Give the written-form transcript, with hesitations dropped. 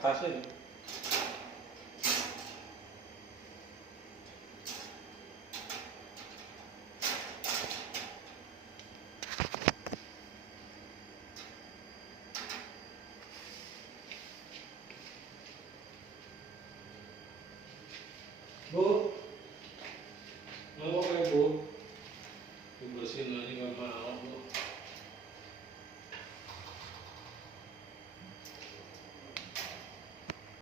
atas ini. Bu, mau apa ibu? Dibersihin lagi nggak mau.